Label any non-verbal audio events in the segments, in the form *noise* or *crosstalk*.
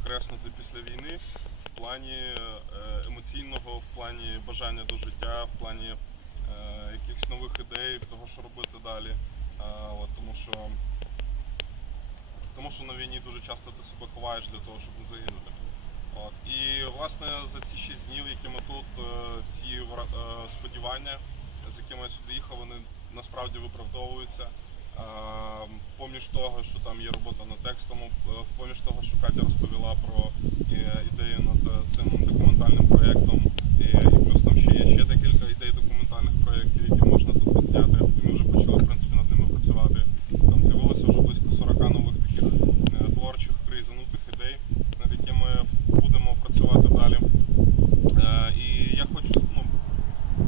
скреснути після війни в плані е, емоційного, в плані бажання до життя, в плані е, якихось нових ідей, того, що робити далі. Е, От, тому що тому що на війні дуже часто ти себе ховаєш для того, щоб не загинути. От. І власне за ці шість днів, які ми тут, ці сподівання, з якими я сюди їхав, вони насправді виправдовуються. Е, Поміж того, що там є робота над текстом, е, поміж того, що Катя розповіла про е, ідею над е, цим документальним проєктом, і, і плюс там ще є ще декілька ідей документальних проєктів, які можна тут відзняти. І ми вже почали в принципі над ними працювати. Там з'явилося вже близько 40 нових таких е, творчих призанутих ідей, над якими будемо працювати далі. Е, І я хочу, ну,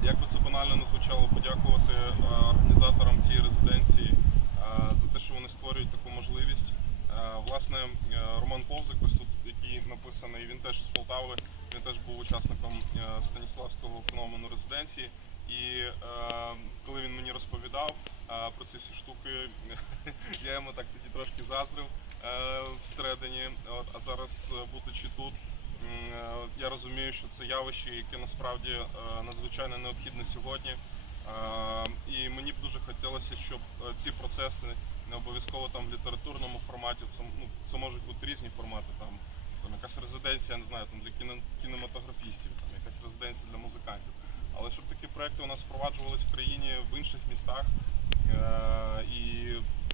як би це банально не звучало, подякувати е, організаторам цієї резиденції е, за те, що вони створюють таку можливість. Е, Власне, е, Роман Повзик, ось тут, який написаний, він теж з Полтави, він теж був учасником е, Станіславського феномену резиденції. І коли він мені розповідав про ці всі штуки, *laughs* я йому так тоді трошки заздрив всередині. А зараз, будучи тут, я розумію, що це явище, яке насправді надзвичайно необхідне сьогодні. І мені б дуже хотілося, щоб ці процеси не обов'язково там в літературному форматі, це, ну, це можуть бути різні формати. Там, там якась резиденція, я не знаю, там для кіно- кінематографістів, там якась резиденція для музикантів. Але щоб такі проекти у нас впроваджувалися в країні в інших містах. Е, і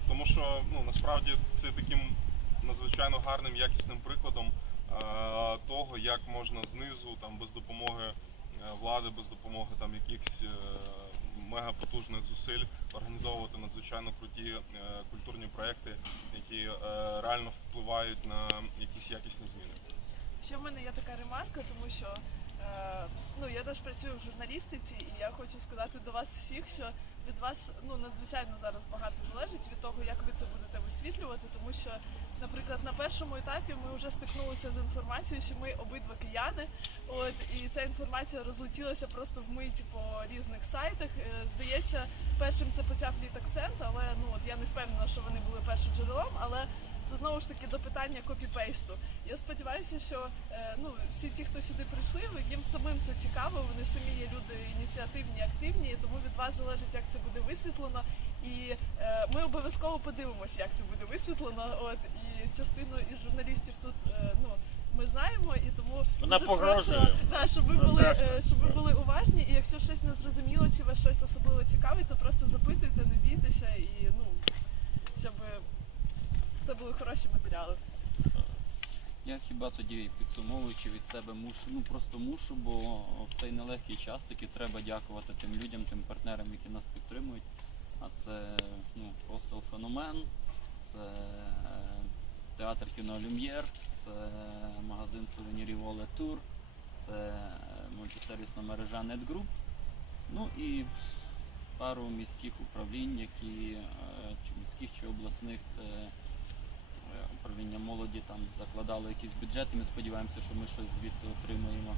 тому що ну, насправді це таким надзвичайно гарним, якісним прикладом е, того, як можна знизу, там, без допомоги е, влади, без допомоги там, якихось е, мегапотужних зусиль організовувати надзвичайно круті е, культурні проекти, які е, реально впливають на якісь якісні зміни. Ще в мене є така ремарка, тому що е, ну я теж працюю в журналістиці, і я хочу сказати до вас всіх, що від вас ну надзвичайно зараз багато залежить від того, як ви це будете висвітлювати, тому що, наприклад, на першому етапі ми вже стикнулися з інформацією, що ми обидва кияни. От і ця інформація розлетілася просто вмиті по різних сайтах. Е, Здається, першим це почав літ акцент, але ну от я не впевнена, що вони були першоджерелом, але це знову ж таки до питання копіпейсту. Я сподіваюся, що е, ну всі ті, хто сюди прийшли, їм самим це цікаво. Вони самі є люди ініціативні, активні, тому від вас залежить, як це буде висвітлено. І е, ми обов'язково подивимося, як це буде висвітлено. От частину із журналістів тут е, ну. Ми знаємо і тому Вона дуже погрожує. прошу, да, щоб ви були страшно. е, щоб ви були уважні, і якщо щось не зрозуміло, чи вас щось особливо цікавить, то просто запитуйте, не бійтеся, і ну щоб це були хороші матеріали. Я хіба тоді підсумовуючи від себе мушу, ну просто мушу, бо в цей нелегкий час таки треба дякувати тим людям, тим партнерам, які нас підтримують. А це ну, Hostel Феномен, це е, театр кіно Люм'єр, це магазин сувенірів Оле Тур, це мультисервісна мережа NetGroup, ну і пару міських управлінь, які е, чи міських чи обласних, це е, управління молоді там закладало якісь бюджети. Ми сподіваємося, що ми щось звідти отримаємо.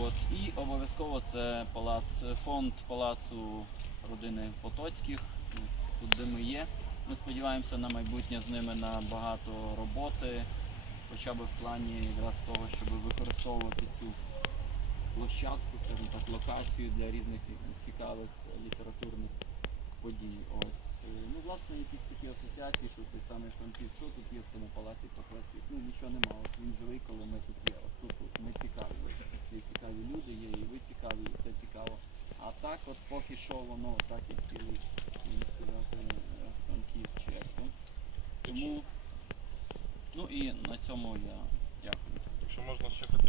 От. І обов'язково це палац, фонд палацу родини Потоцьких, ну, тут де ми є. Ми сподіваємося на майбутнє з ними на багато роботи, хоча б в плані якраз того, щоб використовувати цю площадку, скажімо так, локацію для різних цікавих літературних подій. Ось. Е, Ну, власне, якісь такі асоціації, що той самий Франків, що тут є в тому палаці професій. Ну нічого нема. Він живий, коли ми тут є. От тут от ми цікаві. Є цікаві люди, є і ви цікаві, і це цікаво. А так, от поки що воно так і цілий, сказати, е, Франків чи як то. Тому, ну і на цьому я дякую. Якщо можна ще хотів